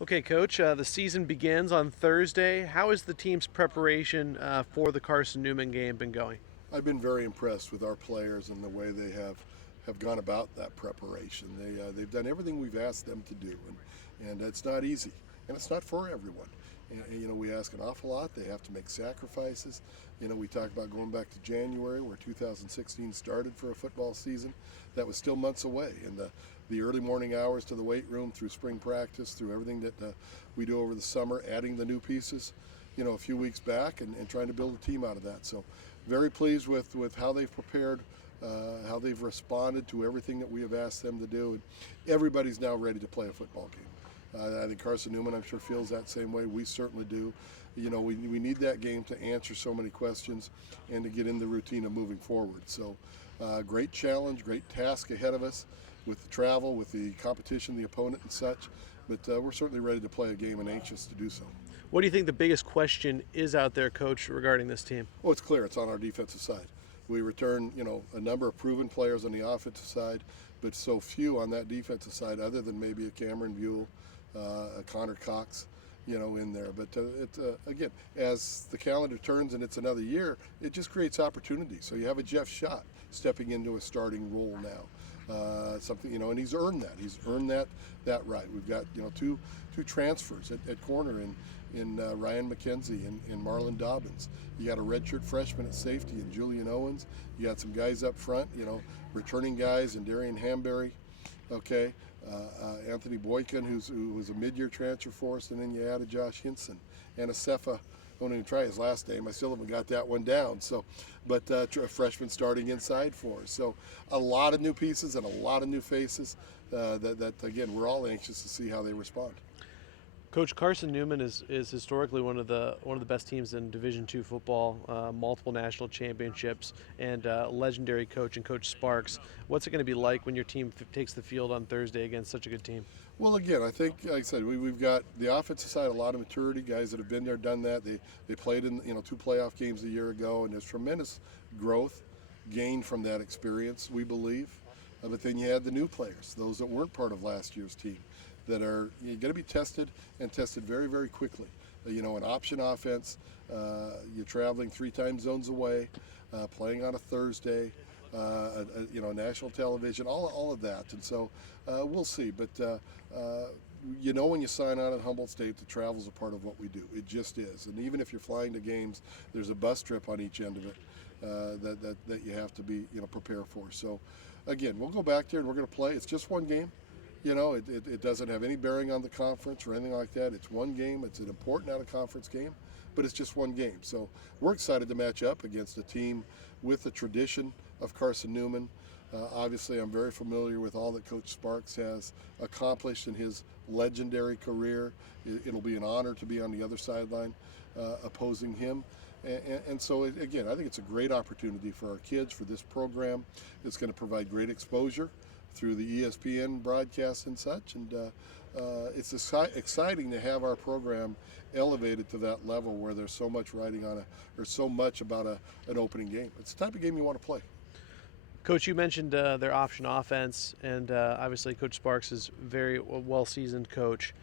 Okay, Coach, the season begins on Thursday. How has the team's preparation for the Carson-Newman game been going? I've been very impressed with our players and the way they have gone about that preparation. They've done everything we've asked them to do, and it's not easy, and it's not for everyone. And, we ask an awful lot. They have to make sacrifices. We talk about going back to January, where 2016 started for a football season. That was still months away, and the early morning hours to the weight room, through spring practice, through everything that we do over the summer, adding the new pieces, a few weeks back, and trying to build a team out of that. So very pleased with how they've prepared, how they've responded to everything that we have asked them to do. And everybody's now ready to play a football game. I think Carson-Newman, I'm sure, feels that same way. We certainly do. We need that game to answer so many questions and to get in the routine of moving forward. So great challenge, great task ahead of us with the travel, with the competition, the opponent and such. But we're certainly ready to play a game and anxious to do so. What do you think the biggest question is out there, Coach, regarding this team? Well, it's clear it's on our defensive side. We return, a number of proven players on the offensive side, but so few on that defensive side, other than maybe a Cameron Buell, a Connor Cox, in there. But again, as the calendar turns and it's another year, it just creates opportunity. So you have a Jeff Schott stepping into a starting role now. Something, and he's earned that. He's earned that right. We've got, two transfers at corner in Ryan McKenzie and Marlon Dobbins. You got a redshirt freshman at safety in Julian Owens. You got some guys up front, returning guys in Darian Hamberry. Okay, Anthony Boykin, who was a mid-year transfer for us, and then you added Josh Hinson and Asefa. I won't even try his last name. I still haven't got that one down. So, but a freshman starting inside for us. So, a lot of new pieces and a lot of new faces. That again, we're all anxious to see how they respond. Coach, Carson-Newman is historically one of the best teams in Division II football, multiple national championships, and legendary coach and Coach Sparks. What's it going to be like when your team takes the field on Thursday against such a good team? Well, again, I think, like I said, we've got the offensive side, a lot of maturity, guys that have been there, done that. They played in 2 playoff games a year ago, and there's tremendous growth gained from that experience, we believe. But then you had the new players, those that weren't part of last year's team, that are going to be tested and tested very, very quickly. An option offense, you're traveling 3 time zones away, playing on a Thursday, national television, all of that. And so we'll see. But when you sign on at Humboldt State, the travel's a part of what we do. It just is. And even if you're flying to games, there's a bus trip on each end of it that you have to be prepare for. So again, we'll go back there and we're going to play. It's just one game. It doesn't have any bearing on the conference or anything like that. It's one game. It's an important out-of-conference game, but it's just one game. So we're excited to match up against a team with the tradition of Carson-Newman. Obviously, I'm very familiar with all that Coach Sparks has accomplished in his legendary career. It'll be an honor to be on the other sideline opposing him. And so, again, I think it's a great opportunity for our kids, for this program. It's going to provide great exposure through the ESPN broadcast and such, and it's exciting to have our program elevated to that level where there's so much riding on or so much about an opening game. It's the type of game you want to play. Coach, you mentioned their option offense, and obviously Coach Sparks is very well-seasoned coach.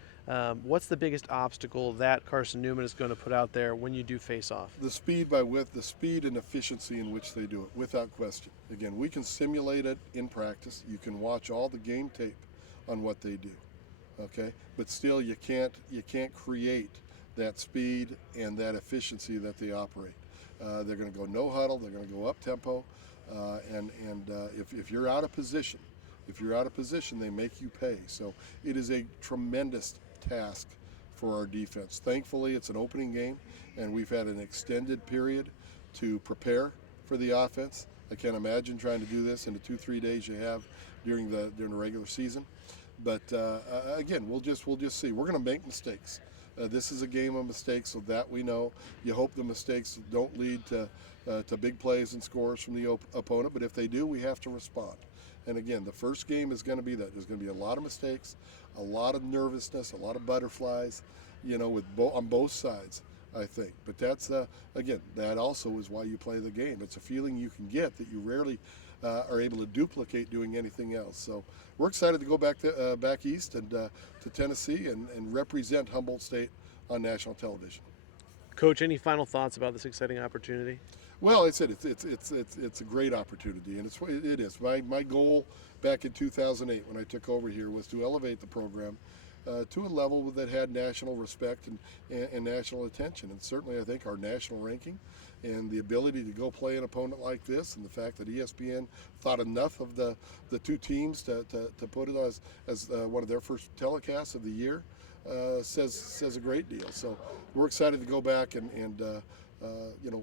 What's the biggest obstacle that Carson-Newman is going to put out there when you do face off? The speed by width, the speed and efficiency in which they do it, without question. Again, we can simulate it in practice. You can watch all the game tape on what they do, okay? But still, you can't create that speed and that efficiency that they operate. They're going to go no huddle. They're going to go up tempo, and if you're out of position, they make you pay. So it is a tremendous task for our defense. Thankfully, it's an opening game, and we've had an extended period to prepare for the offense. I can't imagine trying to do this in the 2-3 days you have during the regular season. But again, we'll just see. We're going to make mistakes. This is a game of mistakes, so that we know. You hope the mistakes don't lead to big plays and scores from the opponent, but if they do, we have to respond. And again, the first game is going to be that. There's going to be a lot of mistakes, a lot of nervousness, a lot of butterflies, on both sides, I think. But that's, again, that also is why you play the game. It's a feeling you can get that you rarely are able to duplicate doing anything else. So we're excited to go back east and to Tennessee and represent Humboldt State on national television. Coach, any final thoughts about this exciting opportunity? Well, I said it's a great opportunity, and it is. My goal back in 2008 when I took over here was to elevate the program to a level that had national respect and national attention. And certainly I think our national ranking and the ability to go play an opponent like this, and the fact that ESPN thought enough of the two teams to put it as one of their first telecasts of the year says a great deal. So we're excited to go back and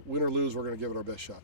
win or lose, we're going to give it our best shot.